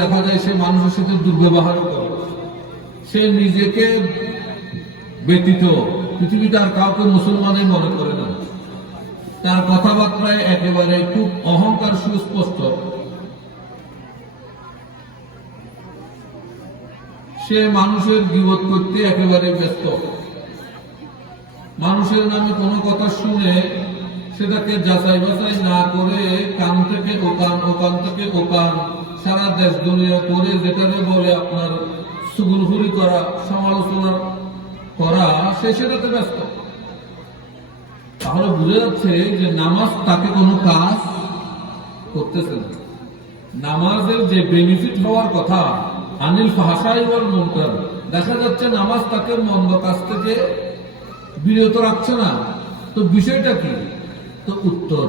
দেখা যায় সে মানুষের সাথে দুর্ব্যবহার করে, সে নিজেকে ব্যতীত পৃথিবীতে আর কাউকে মুসলমানই মনে করে না, তার কথাবার্তায় একেবারে খুব অহংকার সুস্পষ্ট, সে মানুষের গীবত করতে একেবারে ব্যস্ত, মানুষের নামে কোনো কথা শুনে সেটাকে যাচাই বাছাই না করে কান থেকে ওকান, ওকান থেকে ওকান, সারা দেশ দুনিয়া করে যেটাকে বলে আপনার সুগুলফুরি করা, সমালোচনা করা, সে সেটাতে ব্যস্ত। তাহলে বুঝে যাচ্ছে যে নামাজ তাকে কোনো কাজ করতেছে না। নামাজের যে বেনিফিট হওয়ার কথা, আনিল ফাহশাই ওয়াল মুনকার, দেখা যাচ্ছে নামাজ তাকে মন্দ কাজ থেকে বিরত রাখছে না। তো বিষয়টা কি? তো উত্তর,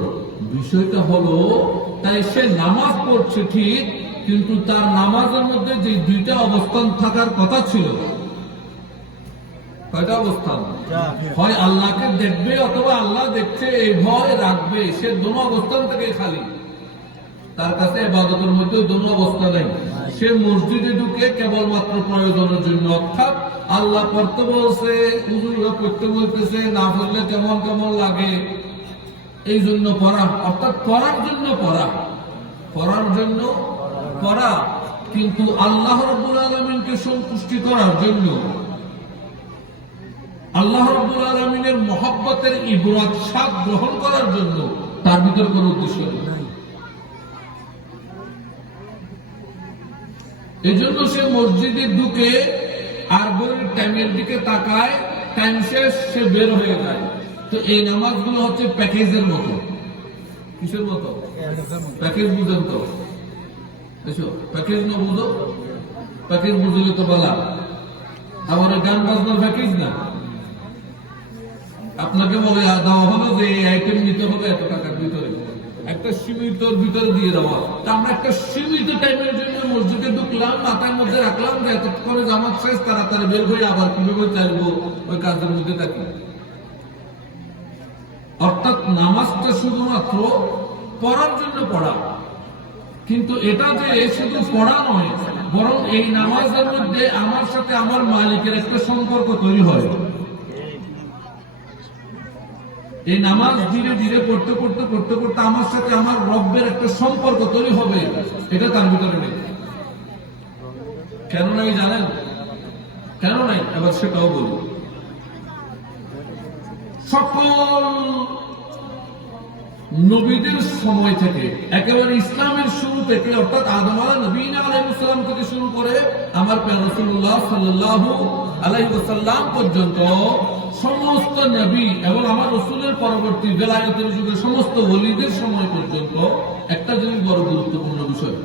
বিষয়টা হলো, তাই সে নামাজ পড়ছে ঠিক, কিন্তু তার নামাজের মধ্যে যে দুইটা অবস্থান থাকার কথা ছিল, কয়টা অবস্থান? হয় আল্লাহকে দেখবে অথবা আল্লাহ দেখছে এই ভয় রাখবে, সে দোনো অবস্থান থেকে খালি, তার কাছে ইবাদতের মধ্যে দোনো অবস্থা নেই। সে মসজিদে ঢুকে কেবলমাত্র প্রয়োজনের জন্য, অর্থাৎ আল্লাহ পড়তে বলছে, হুজুররা পড়তে বলতেছে, না পড়লে কেমন কেমন লাগে, এই জন্য পড়া, অর্থাৎ পড়ার জন্য পড়া, পড়ার জন্য পড়া, কিন্তু আল্লাহ রাব্বুল আলামিনকে সন্তুষ্টি করার জন্য, আল্লাহ রাব্বুল আলামিনের মহব্বতের ইবরাত স্বাদ গ্রহণ করার জন্য তার ভিতর কোনো উদ্দেশ্য নেই। এই জন্য সে মসজিদে ঢুকে আর ঘড়ির টাইমের দিকে তাকায়, টাইম শেষ, সে বের হয়ে যায়। তো এই নামাজগুলো হচ্ছে প্যাকেজের মতো। কিসের মতো? প্যাকেজ বুঝেন তো? প্যাকেজ না বুঝো? প্যাকেজ বুঝলে তো বলা, আমার গান বাজনার প্যাকেজ না। আপনাকে বলে দেওয়া হলো যে এই আইটেম নিতে হবে এত টাকার ভিতরে, একটা সীমিত ভিতরে দিয়ে দেওয়া। তা আমরা একটা সীমিত টাইমের জন্য মসজিদে ঢুকলাম, মাথার মধ্যে রাখলাম যে এতক্ষণে জামাত শেষ, তাড়াতাড়ি বের হয়ে আবার কিভাবে চাইবো ওই কাজের মধ্যে থাকি। অর্থাৎ নামাজটা শুধুমাত্র পড়ার জন্য পড়া, কিন্তু এটা যে শুধু পড়া নয়, বরং এই নামাজের মধ্যে আমার সাথে আমার মালিকের একটা সম্পর্ক তৈরি হয়। এই নামাজ ধীরে ধীরে করতে করতে করতে করতে আমার সাথে আমার রব্বের একটা সম্পর্ক তৈরি হবে, এটা তার ভিতরে নেই। কেন নাই জানেন? কেন নাই? এবার সেটাও বলি। সকল নবীদের সময় থেকে, একেবারে ইসলামের শুরু থেকে, অর্থাৎ আদম আলাইহিস সালাম থেকে শুরু করে আমার প্রিয় রাসূলুল্লাহ সাল্লাল্লাহু আলাইহি ওয়াসাল্লাম পর্যন্ত সমস্ত নবী এবং আমার রাসূলের পরবর্তী বেলায়েতের যুগে সমস্ত ওলিদের সময় পর্যন্ত একটা জিনিস বড় গুরুত্বপূর্ণ বিষয়।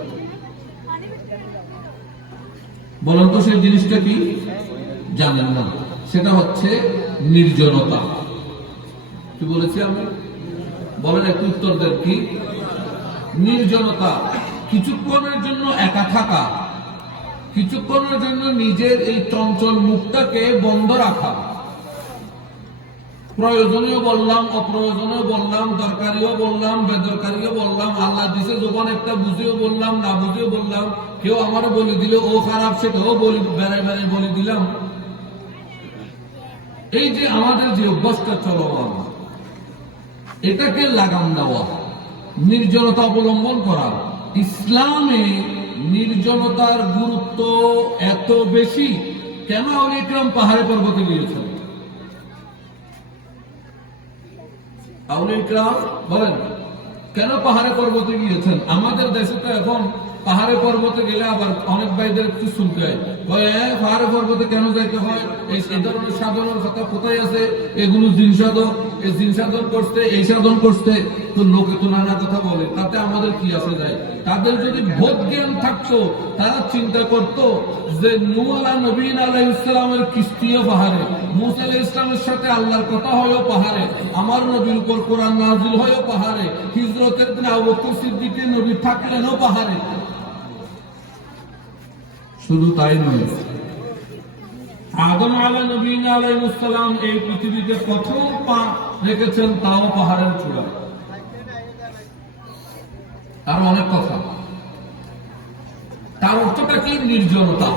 বলেন তো সেই জিনিসটা কি? জানেন না? সেটা হচ্ছে নির্জনতা। কি বলেছি আমি? বলেন একটু উত্তর দেন। কি? নির্জনতা। কিছুক্ষণের জন্য একা থাকা, কিছুক্ষণের জন্য নিজের এই চঞ্চল মুখটাকে বন্ধ রাখা। প্রয়োজনীয় বললাম, অপ্রয়োজনীয় বললাম, দরকারিও বললাম, বেদরকারিও বললাম, আল্লাহ দিছে যখন একটা বুঝেও বললাম, না বুঝেও বললাম, কেউ আমার বলে দিল ও খারাপ, সেটাও বলি, বেড়াই বেড়াই বলে দিলাম। এই যে আমাদের যে অভ্যাসটা চলমান, এটাকে লাগাম দেওয়া, নির্জনতা অবলম্বন করা। ইসলামে নির্জনতার গুরুত্ব এত বেশি কেন? আউলিয়া কিরাম পাহাড়ে পর্বতে গিয়েছেন। আউলিয়া কিরাম বলেন কেন পাহাড়ে পর্বতে গিয়েছেন? আমাদের দেশে তো এখন পাহাড়ে পর্বতে গেলে আবার অনেক ভাইদের একটু শুনতে হয়, পাহাড়ে পর্বতে কেন যাইতে হয়, এই ধরনের সাধনের কথা কোথায় আছে? এগুলো জিন সাধন, এই জিন সাধন করতে, এই সাধন করতে। তো লোকে তো নানা কথা বলে, তাতে আমাদের কি আসে যায়? তাদের যদি বোধ জ্ঞান থাকতো, তারা চিন্তা করতো যে নূহ নবীন আলাইহিস সালামের কিস্তিও পাহাড়ে, মুসা আলাইহিস ইসলামের সাথে আল্লাহর কথা হয়েও পাহাড়ে, আমার নবীর উপর কোরআন নাযিল হয়েও পাহাড়ে, হিজরতের দিন আবু বকর সিদ্দিকের নবী থাকলেনও পাহাড়ে। শুধু তাই নয়, আদম আলাইহিস সালাম এই পৃথিবীতে প্রথম পা রেখেছেন, তাও পাহাড়ের চূড়ায়। তার অনেক কথা, তার ব্যাপারটা কি? নির্জনতা।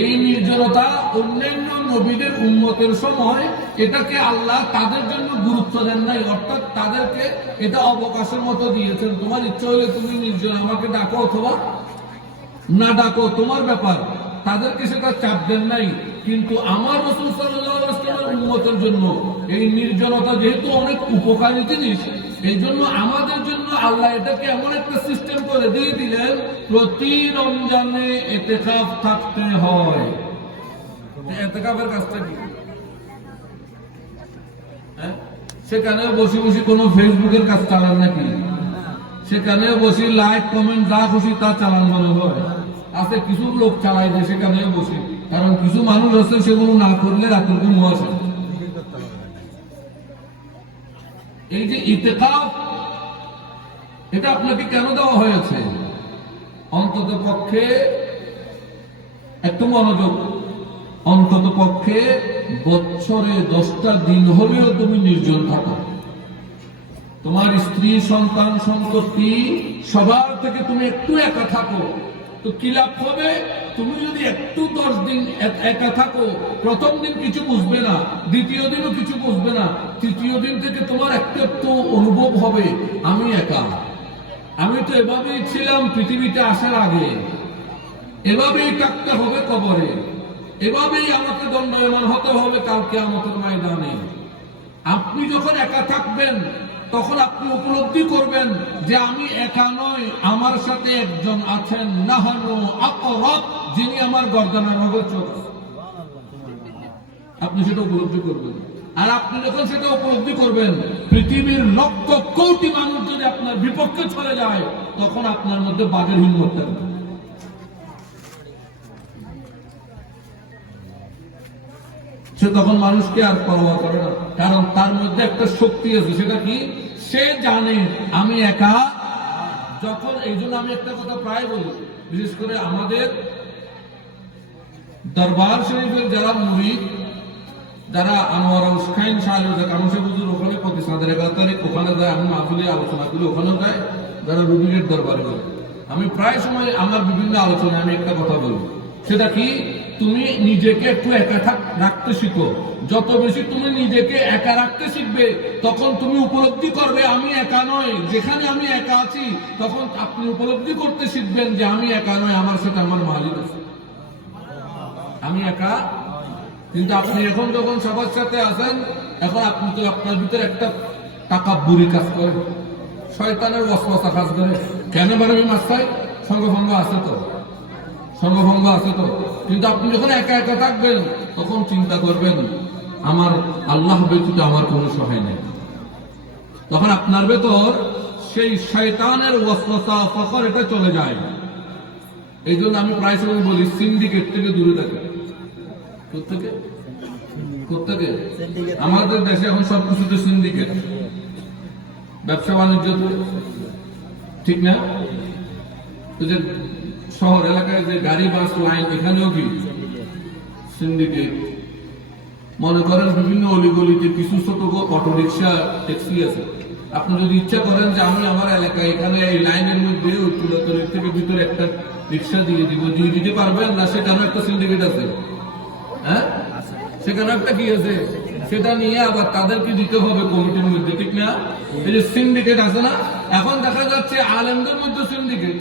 এই নির্জনতা অন্যান্য নবীদের উম্মতের সময় এটাকে আল্লাহ তাদের জন্য গুরুত্ব দেন নাই, অর্থাৎ তাদেরকে এটা অবকাশের মতো দিয়েছেন। তোমার ইচ্ছা হলে তুমি নির্জন আমাকে ডাকো অথবা না ডাকো, তোমার ব্যাপার। তাদেরকে সেটা চাপ দেন নাই। কিন্তু আমার রাসূল সাল্লাল্লাহু আলাইহি ওয়াসাল্লামের উম্মতের জন্য এই নির্জনতা যেহেতু অনেক উপকারী জিনিস, এই জন্য আমাদের জন্য আল্লাহ এটাকে এমন একটা সিস্টেম করে দিয়ে দিলেন, প্রতি রমজানে ইতিকাফ থাকতে হয়। ইতিকাফের কাজটা কি? সেখানে বসে বসে কোনো ফেসবুকের কাজ চালান নাকি? সেখানে বসে লাইক কমেন্ট যা খুশি তা চালান মনে হয়। আছে কিছু লোক চালায় দেয় সেখানে বসে, কারণ কিছু মানুষ আছে সেগুলো না করলে রাতের ঘুম আসে। এই যে ইতিকাফ, এটা আপনাকে কেন দেওয়া হয়েছে? অন্তত পক্ষে একটু মনোযোগ, অন্তত পক্ষে বছরে 10টা দিন হলেও তুমি নির্জন থাকো। তোমার স্ত্রী, সন্তান, সম্পত্তি সবার থেকে তুমি একটু একা থাকো, তো কি লাভ হবে? তুমি যদি একটু 10 দিন একা থাকো, প্রথম দিন কিছু বুঝবে না, দ্বিতীয় দিনও কিছু বুঝবে না, তৃতীয় দিন থেকে তোমার একটু একটু অনুভব হবে আমি একা। আমি তো এভাবেই ছিলাম পৃথিবীতে আসার আগে, এভাবেই থাকতে হবে কবরে, এভাবেই আমাকে দণ্ডায়মান হতে হবে কালকে আমাদের ময়দানে। আপনি যখন একা থাকবেন তখন আপনি উপলব্ধি করবেন যে আমি একা নই, আমার সাথে একজন আছেন, নাহানু আকরাব, যিনি আমার গর্দানের মধ্যে চোখ। আপনি সেটা উপলব্ধি করবেন। আর আপনি যখন সেটা উপলব্ধি করবেন, পৃথিবীর লক্ষ কোটি মানুষ যদি আপনার বিপক্ষে চলে যায়, তখন আপনার মধ্যে বাঘের হিম্মত থাকবে। সে তখন মানুষকে আর পরোয়া করে না, কারণ তার মধ্যে একটা শক্তি আছে। সেটা কি? সে জানে আমি একা। যখন এই জন্য আমি একটা কথা প্রায় বলি, বিশেষ করে আমাদের দরবার শরীফের যারা মুরিদ, যারা আনোয়ারা উস্কাইন কামসে হুজুর ওখানে প্রতি সাদের 11 তারিখ ওখানে যায়, আমি মাহফিলে আলোচনা করি, ওখানেও যায়, যারা রুবিনের দরবারে যায়। আমি প্রায় সময় আমার বিভিন্ন আলোচনায় আমি একটা কথা বলি, সেটা কি? তুমি নিজেকে একটু একা রাখতে শিখো। যত বেশি তুমি নিজেকে একা রাখতে শিখবে, তখন তুমি উপলব্ধি করবে আমি একা নয়। যেখানে আমি একা আছি, তখন আপনি উপলব্ধি করতে শিখবেন যে আমি একা নয়, আমার সাথে আমার মালিক আছে, আমি একা। কিন্তু আপনি এখন যখন সবার সাথে আছেন, এখন আপনি তো আপনার ভিতরে একটা তাকাব্বুরি কাজ করে, শয়তানের ওয়াসওয়াসা কাজ করে। কেন বারবি মাস্টার? সঙ্গভঙ্গ আছে তো, সঙ্গভঙ্গ আছে তো। কিন্তু আপনি যখন একা একা থাকবেন, তখন চিন্তা করবেন আমার আল্লাহ ব্যতীত আমার কোনো সহায় নেই। তখন আপনার ভেতর সেই শয়তানের ওয়াসওয়াসা ফকর এটা চলে যায়। এই জন্য আমি প্রায় সময় বলি, সিন্ডিকেট থেকে দূরে থাকেন। কোথেকে? আমাদের দেশে এখন সবকিছুতে সিন্ডিকেট, ব্যবসা বাণিজ্য, ঠিক না? যে শহর এলাকায় যে গাড়ি বাস লাইন, এখানেও কি সিন্ডিকেট। মনে করেন বিভিন্ন অলিগলিতে কিছু ছোট অটো রিক্সা, ট্যাক্সি আছে। আপনি যদি ইচ্ছা করেন যে আমি আমার এলাকায় এখানে এই লাইনের মধ্যে ওই পুরাতনের থেকে ভিতরে একটা রিক্সা দিয়ে দিতে পারবেন না? সেখানে একটা সিন্ডিকেট আছে। হ্যাঁ, সেখানে একটা কি আছে, সেটা নিয়ে আবার তাদেরকে দিতে হবে কমিটির মধ্যে, ঠিক না? এই যে সিন্ডিকেট আছে না, এখন দেখা যাচ্ছে আলেমদের মধ্যে সিন্ডিকেট।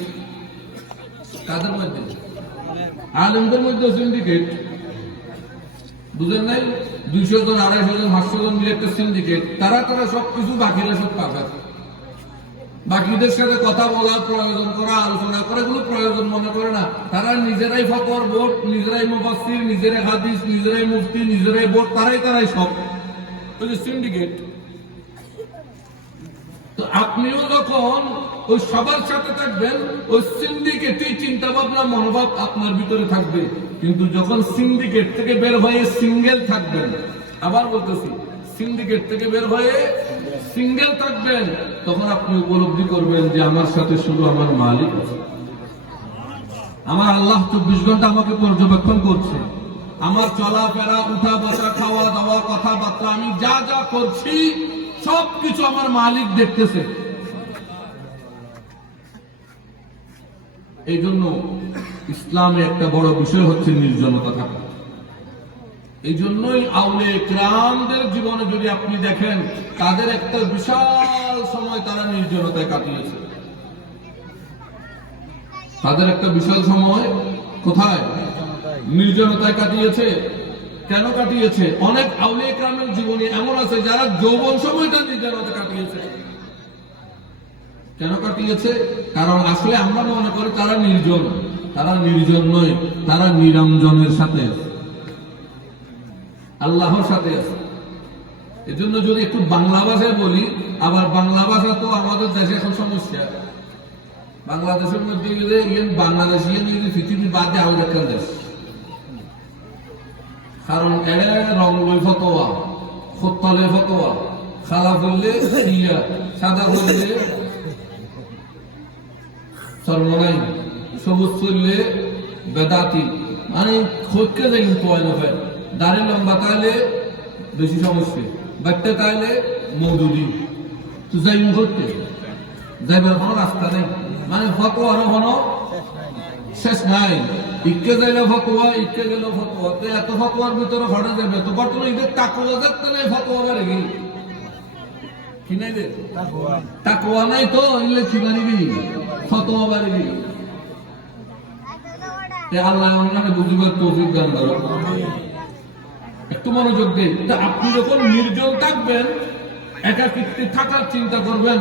কাদের মধ্যে? আলেমদের মধ্যে সিন্ডিকেট। বুঝেন নাই? 200 জন, 250 জন, 500 জন মিলে একটা সিন্ডিকেট। তারা সবকিছু, বাকিরা সব পাকা। বাকিদের সাথে কথা বলা প্রয়োজন, করা আলোচনা করা, এগুলো প্রয়োজন মনে করে না। তারা নিজেরাই ফতোয়ার বোর্ড, নিজেরাই মুফাসসির, নিজেরাই হাদিস, নিজেরাই মুফতি, নিজেরাই বোর্ড, তারাই সব। ওই যে সিন্ডিকেট। তো আপনিও যখন ওই সবার সাথে থাকবেন, ওই সিন্ডিকেটই চিন্তা ভাবনা মনোভাব আপনার ভিতরে থাকবে। কিন্তু যখন সিন্ডিকেট থেকে বের হয়ে সিঙ্গেল থাকবেন, আবার বলতেছি, সিন্ডিকেট থেকে বের হয়ে সিঙ্গেল থাকবেন, তখন আপনি উপলব্ধি করবেন যে আমার সাথে শুধু আমার মালিক আছে। আমার আল্লাহ 24 ঘন্টা আমাকে পর্যবেক্ষণ করছে। আমার চলাফেরা, উঠা বসা, খাওয়া দাওয়া, কথাবার্তা, আমি যা যা করছি সবকিছু আমার মালিক দেখতেছে। এই জন্য ইসলামে একটা বড় বিষয় হচ্ছে নির্জনতা থাকা। এই জন্যই আউলে কিরামদের জীবনে যদি আপনি দেখেন, তাদের একটা বিশাল সময় তারা নির্জনতায় কাটিয়েছে। তাদের একটা বিশাল সময় কোথায়? নির্জনতায় কাটিয়েছে। কেন কাটিয়েছে? অনেক আউলিয়া কিরামের জীবনে এমন আছে যারা যৌবন সময়টা নির্জনতায় কাটিয়েছে। কেন কাটিয়েছে? কারণ আসলে আমরা মনে করি তারা নির্জন। তারা নির্জন নয়, তারা নিরঞ্জনের সাথে আছে, আল্লাহর সাথে আছে। এজন্য যদি একটু বাংলা ভাষায় বলি, আবার বাংলা ভাষা তো আমাদের দেশে এখন সমস্যা। বাংলাদেশের মধ্যে বাংলাদেশ পৃথিবীর বাদে আরো একটা দেশ। কারণ এরা রং লই ফতোয়া, খোত্তলে ফতোয়া, খালা করলে ইয়া, সাদা করলে সর্বনাই, সবুজ করলে বেদাতি, মানে খোঁজকে যাই পোয়ানো হয়। দাড়ি লম্বা তাইলে বেশি সমস্যা, বাচ্চা তাইলে মৌদুদি, তো যাই করতে যাইবার কোনো রাস্তা নেই। মানে ফতোয়ারও কোনো শেষ নাই। ইকে যাইলে ফতোয়া, ইকে গেল ফতোয়া। তো এত ফতোয়ার ভিতরে ঘটে যাবে, তো বর্তমানে ঈদের তাকুয়া যাচ্ছে না, ফতোয়া বেড়ে গেল কি নাই রে? তাকুয়া নাই তো এলে কি বাড়িবি? ফতোয়া বাড়িবি। আল্লাহ আমাকে বুঝিবার তৌফিক দান করো। একটু মনোযোগ দিন। আপনি যখন নির্জন থাকবেন, একাকিত্বে থাকার চিন্তা করবেন,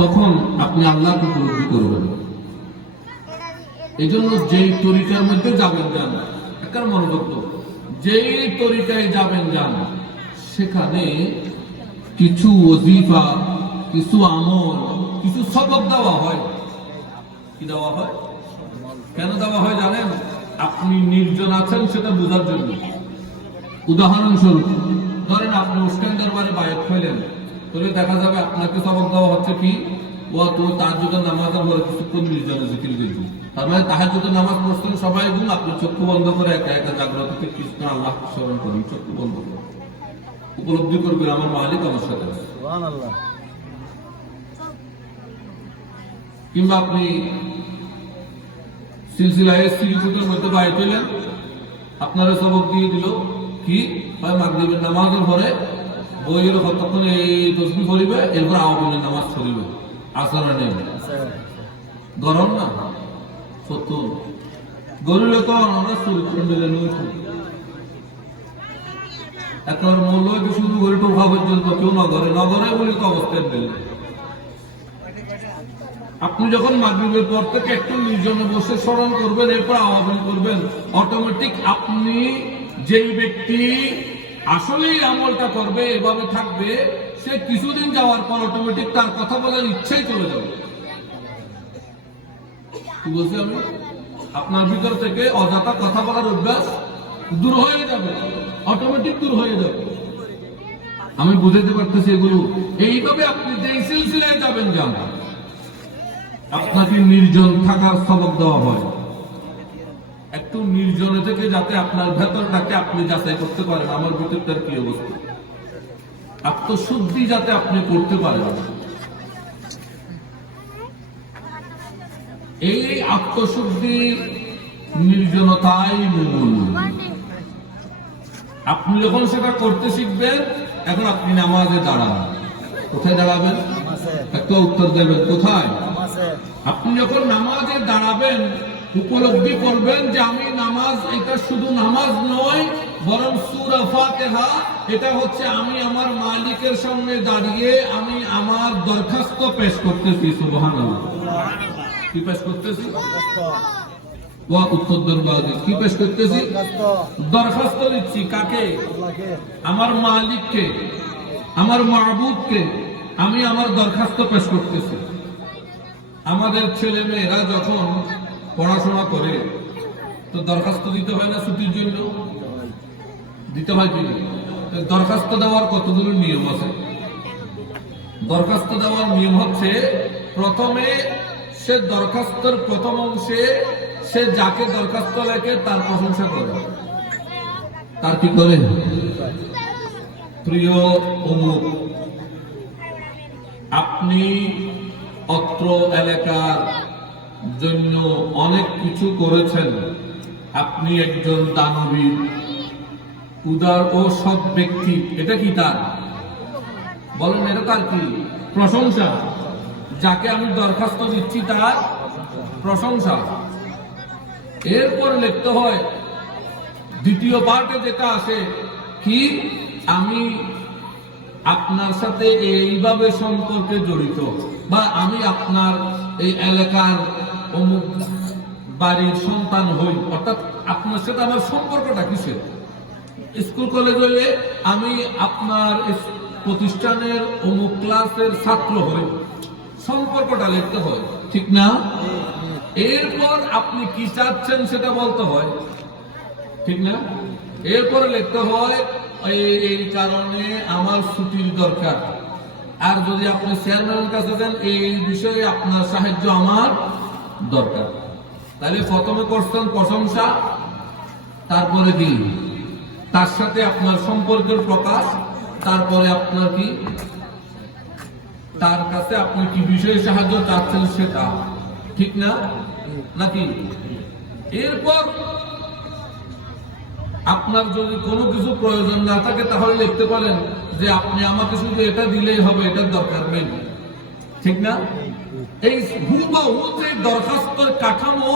তখন আপনি আল্লাহকে উপলব্ধি করবেন। এই জন্য যেই তরিকার মধ্যে যাবেন যান, একটা মনোযোগ, যেই তরিকায় যাবেন যান, সেখানে কিছু ওজিফা, কিছু আমল, কিছু সবক দেওয়া হয়। কি দেওয়া হয়? কেন দেওয়া হয় জানেন? আপনি নির্জন আছেন সেটা বোঝার জন্য। উদাহরণস্বরূপ ধরেন আপনি মুসলিম দরবারে বায়াত হইলেন, তাহলে দেখা যাবে আপনাকে সবক দেওয়া হচ্ছে কি, ও তো তাহাজ্জুদের নামাজের পরে কিছুক্ষণ নির্জনে জিকির করবি। তার মানে তাহাজ্জুদের নামাজ পড়ছেন সবাই গুণ, আপনি চক্ষু বন্ধ করে একা একা জাগ্রত থেকে কৃষ্ণ আল্লাহ স্মরণ করুন, চক্ষু বন্ধ করে উপলব্ধি করবেন আমার মালিক আমার সাথে আছে। কিংবা আপনি সিলসিলায় সিলসিলার মধ্যে বায়াত হইলেন, আপনারা সবক দিয়ে দিল কি হয়, মাগরিবের নামাজের পরে বইয়ের কতক্ষণ এই তসবিহ পড়িবে, এরপর আওয়ামী নামাজ পড়িবে, আসরা নেই। গরম না সত্য গরুলে তো আমরা চরিত্র মিলে নইছি। এখন মূল্য শুরু করে টোকা পর্যন্ত কেউ নগরে নগরে বলে তো অবস্থায় দিলেন। আপনি যখন মাগরিবের পর থেকে একটু নির্জনে বসে স্মরণ করবেন, এরপর আওয়ামী করবেন, অটোমেটিক আপনি যেই ব্যক্তি আসলেই আমলটা করবে, এভাবে থাকবে, সে কিছুদিন যাওয়ার পর অটোমেটিক তার কথা বলার ইচ্ছাই চলে যাবে। কি বলছি আমি? আপনার ভিতর থেকে অযথা কথা বলার অভ্যাস দূর হয়ে যাবে, অটোমেটিক দূর হয়ে যাবে। আমি বুঝাতে পারতেছি এগুলো। এইভাবে আপনি যেই সিলসিলায় যাবেন যান, আপনাকে নির্জন থাকার সবক দেওয়া হয়। একটু নির্জনে থেকে যাতে আপনার ভেতরটাকে আপনি যাচাই করতে পারেন, আমার ভিতরটার কি অবস্থা, আত্মশুদ্ধি যাতে আপনি করতে পারেন। এই আত্মশুদ্ধি নির্জনতাই মূল। আপনি যখন সেটা করতে শিখবেন, এখন আপনি নামাজে দাঁড়ান। কোথায় দাঁড়াবেন? একটা উত্তর দেবেন, কোথায়? আপনি যখন নামাজে দাঁড়াবেন, উপলব্ধি করবেন যে আমি নামাজ, এটা শুধু নামাজ নয়, বরং সূরা ফাতিহা, এটা হচ্ছে আমি আমার মালিকের সামনে দাঁড়িয়ে আমি আমার দরখাস্ত পেশ করতেছি। সুবহানাল্লাহ। কি পেশ করতেছি? উত্তর দরবারে কি পেশ করতেছি? দরখাস্ত দিচ্ছি। কাকে? আমার মালিককে, আমার মাবুদকে আমি আমার দরখাস্ত পেশ করতেছি। আমাদের ছেলে মেয়েরা যখন পড়াশোনা করে, তো দরখাস্ত দিতে হয় না ছুটির জন্য? দিতে হয় কি? দরখাস্ত দেওয়ার কতগুলো নিয়ম আছে। দরখাস্ত দেওয়ার নিয়ম হচ্ছে, প্রথমে সে দরখাস্তের প্রথম অংশে সে যাকে দরখাস্ত লেখে তার প্রশংসা করে। তার কি করে? প্রিয় অমুক, আপনি অত্র এলাকার জন্য অনেক কিছু করেছেন। আপনি একজন দানবীর, উদার ও সৎ ব্যক্তি। এটা কি তার? বলেন, এটা তার কি? প্রশংসা। যাকে আমি দরখাস্ত দিচ্ছি তার প্রশংসা। এরপর লিখতে হয় দ্বিতীয় পার্টে যেটা আসে কি, আমি আপনার সাথে এইভাবে সম্পর্কে জড়িত, বা আমি আপনার এই এলাকার অমুক বাড়ির সন্তান হই, অর্থাৎ আপনার সাথে আমার সম্পর্কটা কিসের? স্কুল কলেজ হলে আমি আপনার প্রতিষ্ঠানের অমুক ক্লাসের ছাত্র হই, সম্পর্কটা লিখতে হয়, ঠিক না? এরপর আপনি কি চাচ্ছেন সেটা বলতে হয়, ঠিক না? এরপরে লিখতে হয় এই কারণে আমার ছুটির দরকার, আর যদি আপনি চেয়ারম্যানের কাছে যান এই বিষয়ে আপনার সাহায্য আমার দরকার। তাহলে প্রথমে করছেন প্রশংসা, তারপরে কি তার সাথে আপনার সম্পর্কের প্রকাশ, তারপরে আপনার কি তার কাছে আপনি কি বিষয়ে সাহায্য চাচ্ছেন সেটা, ঠিক না নাকি? এরপর আপনার যদি কোনো কিছু প্রয়োজন না থাকে তাহলে লিখতে পারেন যে আপনি আমাকে শুধু এটা দিলেই হবে, এটার দরকার নেই, ঠিক না? এই হুবহু যে দরখাস্তের কাঠামো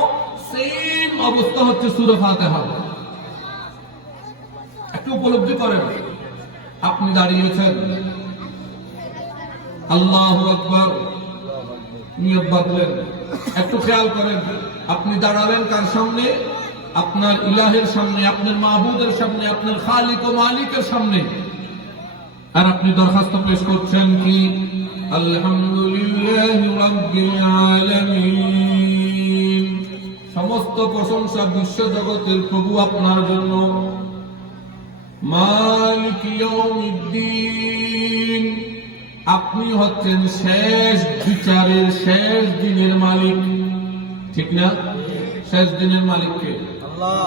সেম অবস্থা হচ্ছে সূরা ফাতিহা। একটু উপলব্ধি করেন, আপনি দাঁড়িয়েছেন, আল্লাহু আকবার, নিয়ত বাঁধলেন, একটু খেয়াল করেন, আপনি দাঁড়ালেন কার সামনে? আপনার ইলাহের সামনে, আপনার মাহবুদের সামনে, আপনার খালিক ও মালিকের সামনে। আর আপনি দরখাস্ত পেশ করছেন কি, আলহামদুলিল্লাহি রাব্বিল আলামিন, সমস্ত প্রশংসা বিশ্ব জগতের প্রভু আপনার জন্য। মালিক ইয়াউমিদ্দিন, আপনি হচ্ছেন শেষ বিচারের, শেষ দিনের মালিক, ঠিক না? শেষ দিনের মালিককে আল্লাহ,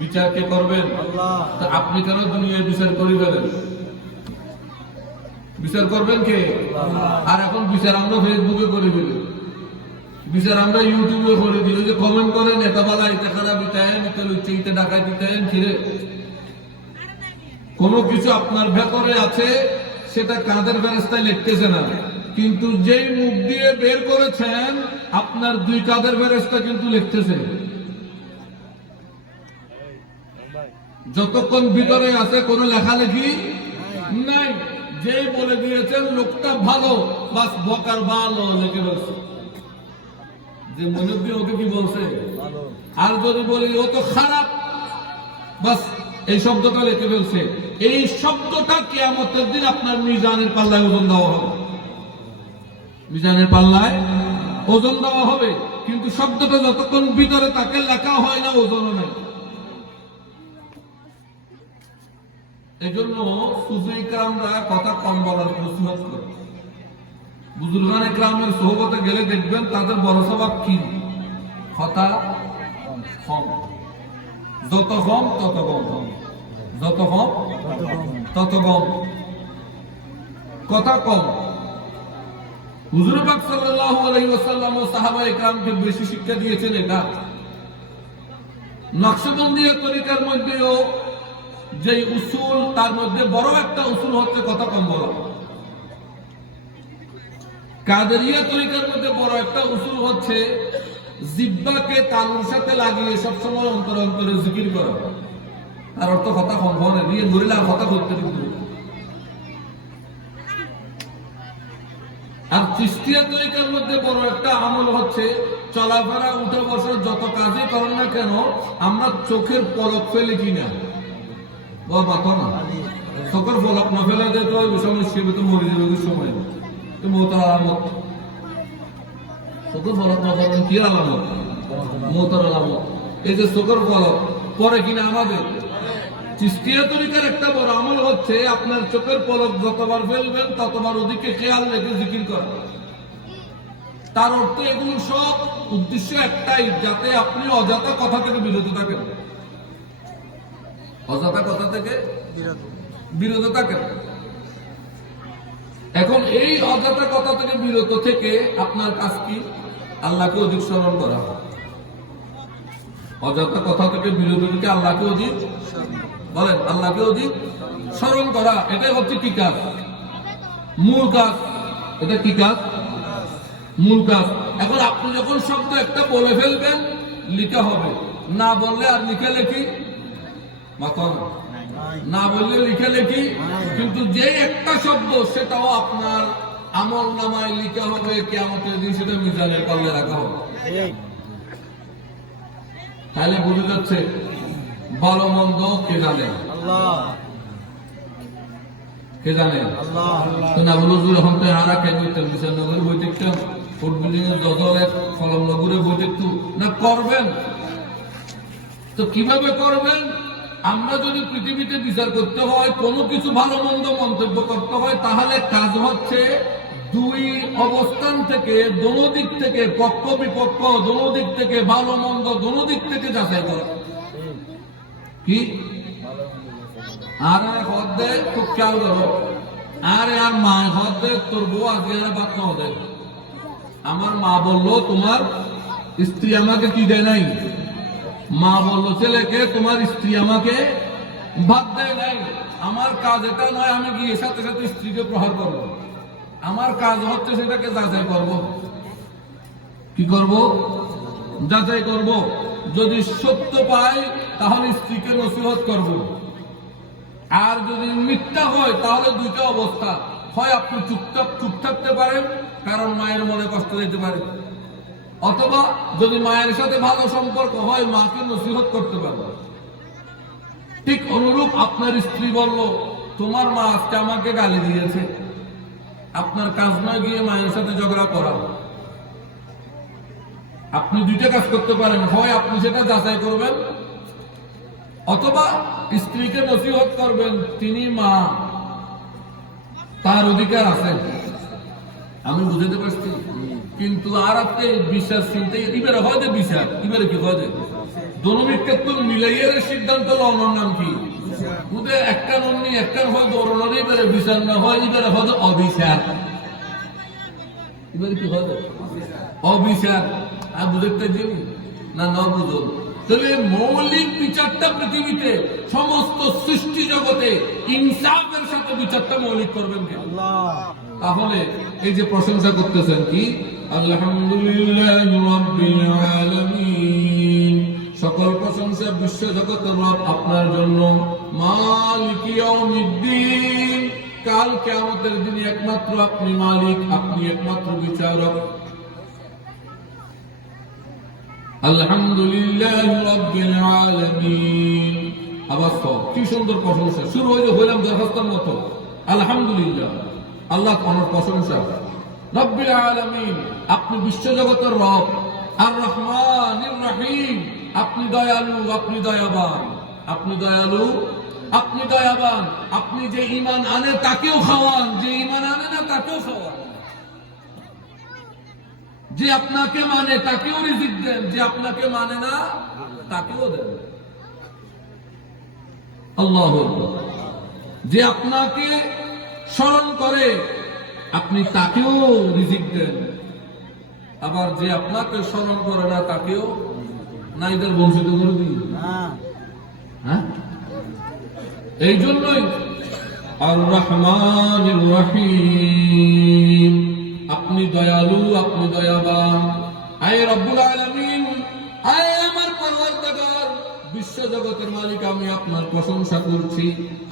বিচার কে করবেন? আল্লাহ। তা আপনি কেন দুনিয়ায় বিচার করিবেন? বিচার করবেন কে? আল্লাহ। আর এখন বিচার আমরা ফেসবুকে করে দিল, বিচার আমরা ইউটিউবে করে দিল, যে কমেন্ট করেন এটা বলা, এটা খারাপ, এটা এটা লুচ্ছে, এটা ডাকাই দিতে ছিঁড়ে। কোনো কিছু আপনার ভেতরে আছে সেটা কাঁধের ফেরেশতায় লিখতেছে না, কিন্তু যেই মুখ দিয়ে বের করেছেন আপনার দুই কাঁধের ফেরেশতা কিন্তু লিখতেছে। যতক্ষণ ভিতরে আছে কোনো লেখালেখি নাই, যেই বলে দিয়েছেন লোকটা ভালো, বাস বকার ভালো লিখে বলছে, যে মনে দিয়ে ওকে কি বলছে, আর যদি বলি ও তো খারাপ, বাস এই শব্দটা লিখে ফেলছে। এই শব্দটা কিয়ামতের দিন আপনার মিজানের পাল্লায় ওজন দেওয়া হবে, মিজানের পাল্লায় ওজন দেওয়া হবে, কিন্তু শব্দটা যতক্ষণ ভিতরে তাকে লেখা হয় না ওজনও নাই। এই জন্য সুফি ইকরামরা কথা কম বলার নসিহত করে। বুজুর্গান ইকরামের সোহবতে গেলে দেখবেন তাদের বড় স্বভাব কি, কথা কম, যত কম তত কম, যত কম তত কম, কথা কম। হুজুর পাক সাল্লাল্লাহু আলাইহি ওয়াসাল্লাম ও সাহাবায়ে ইকরামকে বেশি শিক্ষা দিয়েছেন এটা। নকশবন্দিয়া তরিকার মধ্যেও যে উসুল, তার মধ্যে বড় একটা উসুল হচ্ছে কথা কম বলা। কাদেরিয়া তরিকার মধ্যে বড় একটা উসুল হচ্ছে জিহ্বাকে তালুর সাথে লাগিয়ে সবসময় অন্তরে অন্তরে জিকির করা। তার অর্থ কথা কম হয়, নিয়ে ধরিলে আর কথা করতে কিন্তু। আর চিশতিয়া তরিকার মধ্যে বড় একটা আমল হচ্ছে চলাফেরা, উঠে বসা, যত কাজই করেন না কেন আমরা চোখের পলক ফেলে কিনা, বাবা না চোখের পলক না ফেলে যেতে হয় সমস্যা, তো মরে যাবে সময়, তো মৌতার আলামত। চোখের পলক না ফেলেন কি আলামত? মৌতার আলামত। এই যে চোখের পলক পরে কিনা আমাদের চিশতিয়া তরিকার একটা বড় আমল হচ্ছে আপনার চোখের পলক যতবার ফেলবেন ততবার ওদিকে খেয়াল রেখে জিকির করা। তার অর্থ এগুলো সব উদ্দেশ্য একটাই, যাতে আপনি অযথা কথা থেকে বিরত থাকেন, অযথা কথা থেকে বিরত থাকেন। এখন এই অযথা কথা থেকে বিরত থেকে আপনার কাজ কি? আল্লাহকে অধিক স্মরণ করা, অযথা কথা থেকে বিরত থেকে আল্লাহকে অধিক বলেন, আল্লাহকে অধিক স্মরণ করা, এটাই হচ্ছে কি কাজ? মূল কাজ। এটা কি কাজ? মূল কাজ। এখন আপনি যখন শব্দ একটা বলে ফেলবেন, লিখা হবে, না বললে আর লিখে লেখি মাথা না বললে লিখে লেখি, কিন্তু যে একটা শব্দ সেটাও আপনার আমল নামায় লিখা হবে, কিয়ামতের দিন সেটা মিজানের পাল্লে রাখা হবে। তাহলে বোঝা যাচ্ছে ভালো মন্দ কে জানে? কে জানে? না বলো এখন তো হারা খেয়ে দিতাম, বিশালনগরে বই দেখতাম, ফুটবলিংয়ের দজলের কলমনগরে বই দেখতু না। করবেন তো কিভাবে করবেন? আমরা যদি পৃথিবীতে বিচার করতে হয়, কোনো কিছু ভালো মন্দ মন্তব্য করতে হয়, তাহলে কাজ হচ্ছে দুই অবস্থান থেকে, দোনো দিক থেকে, পক্ষ বিপক্ষ দোনো দিক থেকে, ভালো মন্দ দোনো দিক থেকে যাচাই করা। কি আরে হদ দে, খুব খেয়াল করো, আরে আর মা হদ দে, তোর বউ আজকে বাদ না হদে। আমার মা বললো তোমার স্ত্রী আমাকে কি দেয় নাই, মা বললো ছেলেকে তোমার স্ত্রী আমাকে ভাত দেয় নাই। আমার কাজ এটা নয় আমি গিয়ে সাথে সাথে স্ত্রীকে প্রহার করবো, আমার কাজ হচ্ছে সেটাকে যাচাই করব। কি করব? যাচাই করব। যদি সত্য পাই তাহলে স্ত্রীকে নসিহত করব, আর যদি মিথ্যা হয় তাহলে দুইটা অবস্থা, হয় আপনি চুপ থাকতে পারেন কারণ মায়ের মনে কষ্ট দিতে পারে, অথবা যদি মায়ের সাথে ভালো সম্পর্ক হয় মাকে নসিহত করতে পারবে। ঠিক অনুরূপ আপনার স্ত্রী বলল তোমার মা আজকে আমাকে গালি দিয়েছে, আপনার কাজ নয় গিয়ে মায়ের সাথে ঝগড়া করা। আপনি দুইটা কাজ করতে পারেন, হয় আপনি সেটা যাচাই করবেন, অথবা স্ত্রীকে নসিহত করবেন, তিনি মা, তার অধিকার আছে। আমি বুঝতে পারছি, কিন্তু আর আপনি বিশ্বাস চিনতে এবারে হয় যে বিশ্বাস, এবারে কি হয় যে দোনোর ক্ষেত্রে মিলাইয়ের সিদ্ধান্ত লওয়ার নাম কি? ওদের একটা নমনি একটা হয় দৌড়ানোর, এবারে বিচার না হয়, এবারে হয় অবিচার। এবারে কি হয়? অবিচার। আর বুঝতে জানি না, না বুঝুন। তাহলে মৌলিক বিচারটা পৃথিবীতে সমস্ত সৃষ্টি জগতে ইনসাফের সাথে বিচারটা মৌলিক করবেন কে? তাহলে এই যে প্রশংসা করতেছেন কি, আলহামদুলিল্লাহ রাব্বিল আলামিন, সকল প্রশংসা বিশ্ব জগতের রব আপনার জন্য, মালিক ইয়াউমিদ্দিন, কাল কিয়ামতের দিনে একমাত্র আপনি মালিক, আপনি একমাত্র বিচারক। আলহামদুলিল্লাহ রাব্বিল আলামিন। আবার কি সুন্দর প্রশংসা শুরু হয়ে হইলাম দরখাস্তের মতো। আলহামদুলিল্লাহ, আল্লাহ অনেক প্রশংসা। রাব্বিল আলামিন, আপনি বিশ্বজগতের রব। আর রহমানির রহিম, আপনি দয়ালু, আপনি দয়াবান, আপনি দয়ালু, আপনি দয়াবান। আপনি যে ঈমান আনে তাকেও খাওয়ান, যে ঈমান আনে না তাকেও খাওয়ান। যে আপনাকে মানে তাকেও রিজিক দেন, যে আপনাকে মানে না তাকেও দেন। আল্লাহু আকবার। যে আপনাকে স্মরণ করে আপনি তাকেও রিজিক দেন, আবার যে আপনাকে স্মরণ করে না তাকেও না, এদের বঞ্চিত করে দিন। হ্যাঁ, এই জন্যই আর রহমানির রহিম, আপনি দয়ালু, আপনি দয়াবান। আয় রব্বুল আলামিন, আয় আমার পরওয়ারদিগার, বিশ্ব জগতের মালিক, আমি আপনার প্রশংসা করছি।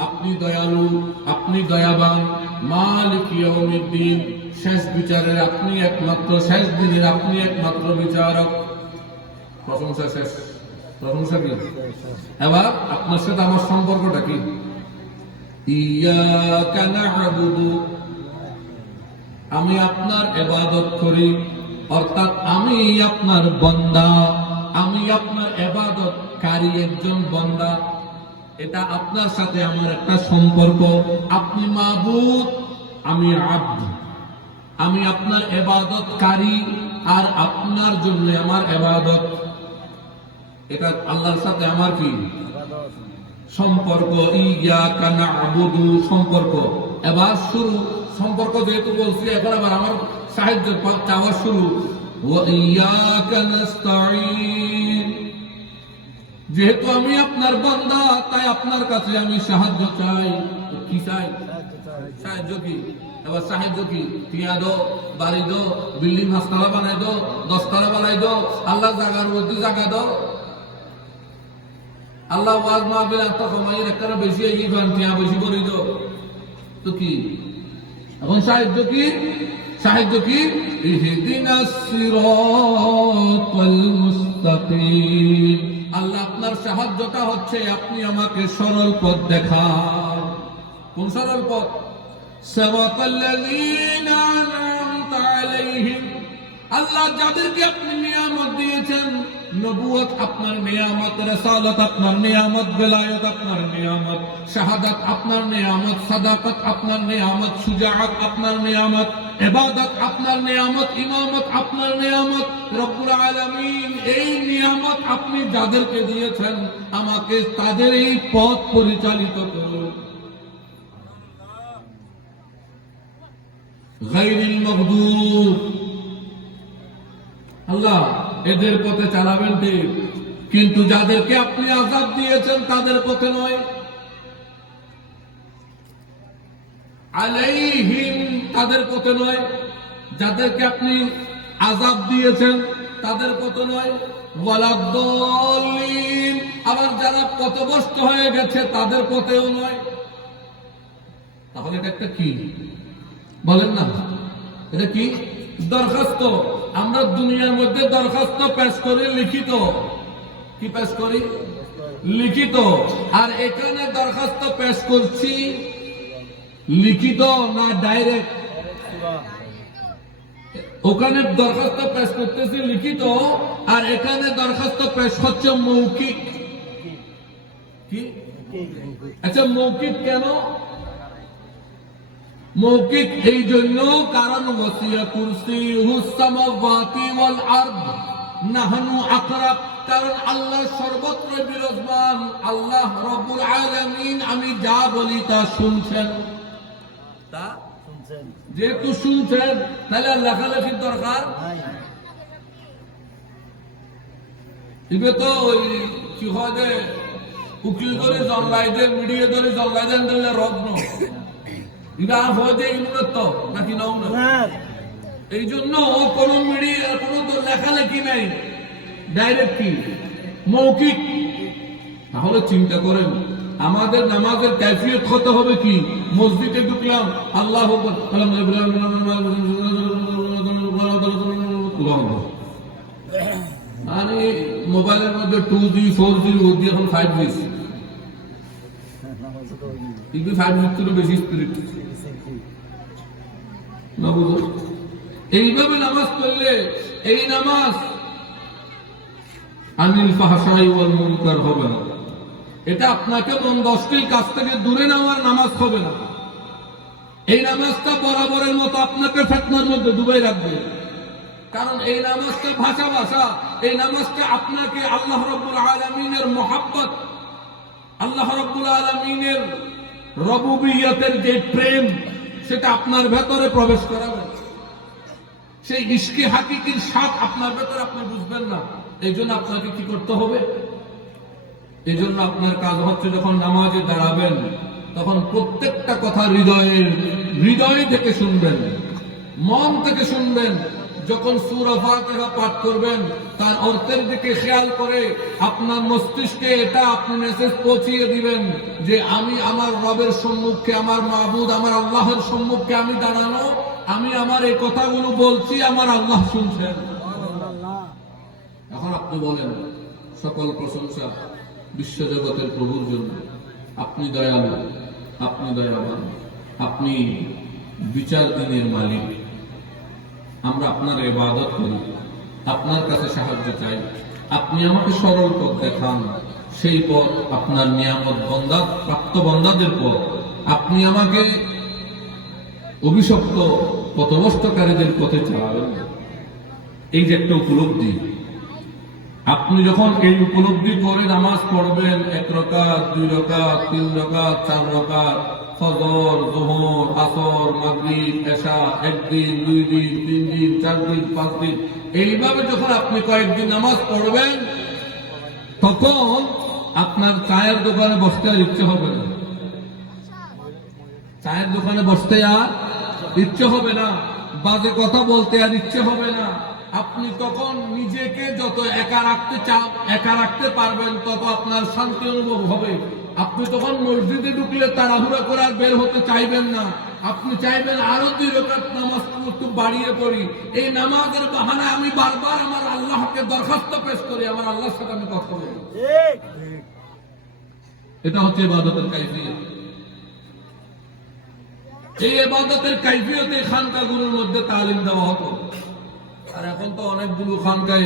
আপনি দয়ালু, আপনি দয়াবান, মালিক ইয়াউমিদ্দিন, শেষ বিচারের আপনি একমাত্র, শেষ দিনের আপনি একমাত্র বিচারক। প্রশংসা শেষ। প্রশংসা কি? এবার আপনার সাথে আমার সম্পর্কটা কি? ইয়াকা না'বুদু, আমি আপনার ইবাদত করি, অর্থাৎ আমি আপনার বান্দা, আমি আপনার ইবাদতকারী একজন বান্দা। এটা আপনার সাথে আমার একটা সম্পর্ক। আপনি মাবুদ, আমি আব্দ, আমি আপনার ইবাদতকারী, আর আপনার জন্য আমার ইবাদত। এটা আল্লাহর সাথে আমার কি সম্পর্ক? ইয়াকা না'বুদু, সম্পর্ক। এবার শুরু, সম্পর্ক যেহেতু বলছি, এখন আবার আমার সাহায্য চাওয়া শুরু। ওয়া ইয়াকা নাস্তাঈন। যেহেতু আমি আপনার বান্দা, তাই আপনার কাছে আমি সাহায্য চাই। কি চাই? সাহায্য কি? এবার সাহায্য কি? টিয়া দো, বাড়ি দো, বিল্ডিং 5 তলা বানাই দো, 10 তলা বানাই দো, আল্লাহ জায়গার মধ্যে জায়গা দো। আল্লাহ ওয়াজ মাহফিল এত কমাইয়ের একটা বেশি এই গান টিয়া বেশি করে দো। তো কি এখন সাহায্য কি? সাহায্য কি? ইহদিনাস সিরাতাল মুস্তাকিম। আল্লাহ আপনার সাহায্যটা হচ্ছে আপনি আমাকে সরল পথ দেখান। কোন সরল পথ? সিরাতাল্লাযীনা আন'আমতা আলাইহিম। আল্লাহ যাদেরকে আপনি নিয়ামত দিয়েছেন, নবুয়ত আপনার নিয়ামত, রাসালাত আপনার নিয়ামত, বেলায়েত আপনার নিয়ামত, শাহাদাত আপনার নিয়ামত, সাদাকাত আপনার নিয়ামত, শুজাআত আপনার নিয়ামত, ইবাদত আপনার নিয়ামত, ইমামত আপনার নিয়ামত। রব্বুল আলামিন এই নিয়ামত আপনি যাদেরকে দিয়েছেন, আমাকে তাদের এই পথ পরিচালিত করুন। গায়রিল মাগদুব। আল্লাহ এদের পথে চালাবেন ঠিক, কিন্তু যাদেরকে আপনি আযাব দিয়েছেন তাদের পথে নয়। আলাইহিম তাদের পথে নয়, যাদেরকে আপনি আযাব দিয়েছেন তাদের পথে নয়। ওয়ালাদ-দাল্লিন, আবার যারা পথভ্রষ্ট হয়ে গেছে তাদের পথেও নয়। তাহলে এটা একটা কি বলেন না? এটা কি? দরখাস্ত। আমরা দুনিয়ার মধ্যে দরখাস্ত পেশ করি লিখিত। কি পেশ করি? লিখিত। আর এখানে দরখাস্ত পেশ করছি লিখিত না ডাইরেক্ট? ওখানে দরখাস্ত পেশ করতেছি লিখিত, আর এখানে দরখাস্ত পেশ হচ্ছে মৌখিক। কি? আচ্ছা মৌখিক কেন? মৌখিক এই জন্য কারণ ওয়াসিয়া কুরসিয়ুহুস সামাওয়াতি ওয়াল আরদ নাহনু আকরাব। কারণ আল্লাহ সর্বত্র বিরাজমান। আল্লাহ রব্বুল আলামিন আমি যা বলি তা শুনছেন। তা শুনছেন, যেহেতু শুনছেন তাহলে লেখালেখির দরকার এগুলো তো ওই কি হয় যে উকিল ধরে জল্লাই দে, মিডিয়া ধরে জল্লাই দেন দিলে রত্ন এটা হয় যে উন্নত নাকি না উন্নত। এই জন্য কোন মিডিয়া কোন তো লেখালেখি নাই, ডাইরেক্ট কি মৌখিক। তাহলে চিন্তা করেন আমাদের নামাজের কাইফিয়ত কত হবে কি? মসজিদে ঢুকলাম আল্লাহু আকবার, মানে মোবাইলের মধ্যে 2G 4G ওদি এখন 5G, কিন্তু 5G থেকে বেশি স্পিরিট না বুঝো। এইভাবে নামাজ পড়লে এই নামাজ আনিল ফাহশাই ওয়াল মুনকার হবে না। এটা আপনাকে মন্দ অশ্লীল কাজ থেকে দূরে নেওয়ার নামাজ হবে না। এই নামাজটা বরাবরের মতো আপনাকে ফিতনার মধ্যে ডুবাই রাখবে। কারণ এই নামাজটা ভাষা, এই নামাজটা আপনাকে আল্লাহ রাব্বুল আলামিনের মুহাব্বত, আল্লাহ রাব্বুল আলামিনের রুবুবিয়তের যে প্রেম সেটা আপনার ভেতরে প্রবেশ করাবে। সেই ইশকে হাকিকির স্বাদ আপনার ভেতরে আপনি বুঝবেন না। এই জন্য আপনাকে কি করতে হবে? এই জন্য আপনার কাজ হচ্ছে যখন নামাজে দাঁড়াবেন তখন প্রত্যেকটা কথা হৃদয় থেকে শুনবেন, মন থেকে শুনবেন। যখন সূরা ফাতিহা পাঠ করবেন তার অর্থের দিকে খেয়াল করে আপনার মস্তিষ্কে এটা আপনি মেসেজ পৌঁছিয়ে দিবেন যে আমি আমার রবের সম্মুখে, আমার মাবুদ, আমার আল্লাহর সম্মুখে আমি দাঁড়ানো, আমি আমার এই কথাগুলো বলছি, আমার আল্লাহ শুনছেন। এখন আপনি বলেন সকল প্রশংসা বিশ্বজগতের প্রভুর জন্য। আপনি দয়ালু, আপনি দয়াবান, আপনি বিচার দিনের মালিক। আমরা আপনার ইবাদত করি, আপনার কাছে সাহায্য চাই। আপনি আমাকে সরল পথ দেখান, সেই পথ আপনার নিয়ামত বন্দা প্রাপ্ত বন্দাদের পথ। আপনি আমাকে অভিশপ্ত পথভ্রষ্টকারীদের পথে চালাবেন। এই যে একটা উপলব্ধি, আপনি যখন এই উপলব্ধি করে নামাজ পড়বেন, 1 রাকাত, 2 রাকাত, 3 রাকাত, 4 রাকাত, ফজর, যোহর, আসর, মাগরিব, এশা, একদিন, 2 দিন, 3 দিন, 4 দিন, 5 দিন, এইভাবে যখন আপনি কয়েকদিন নামাজ পড়বেন, তখন আপনার চায়ের দোকানে বসতে আর ইচ্ছে হবে না। চায়ের দোকানে বসতে আর ইচ্ছে হবে না, বাজে কথা বলতে আর ইচ্ছে হবে না। আপনি তখন নিজেকে যত একা রাখতে চান, একা রাখতে পারবেন, তত আপনার শান্তি অনুভব হবে। আপনি তখন মসজিদে ঢুকলে তাড়াহুড়া করে আর বের হতে চাইবেন না। আপনি চাইবেন আরো 2 রাকাত নামাজ একটু বাড়িয়ে পড়ি। এই নামাজের বাহানায় আমি বারবার আমার আল্লাহকে দরখাস্ত পেশ করি, আমার আল্লাহর সাথে আমি কথা বলি। এটা হচ্ছে ইবাদতের কাইফিয়ত। এই ইবাদতের কাইফিয়তে খানকাগুলোর মধ্যে তালিম দেওয়া হতো। আর এখন তো অনেকগুলো খানকায়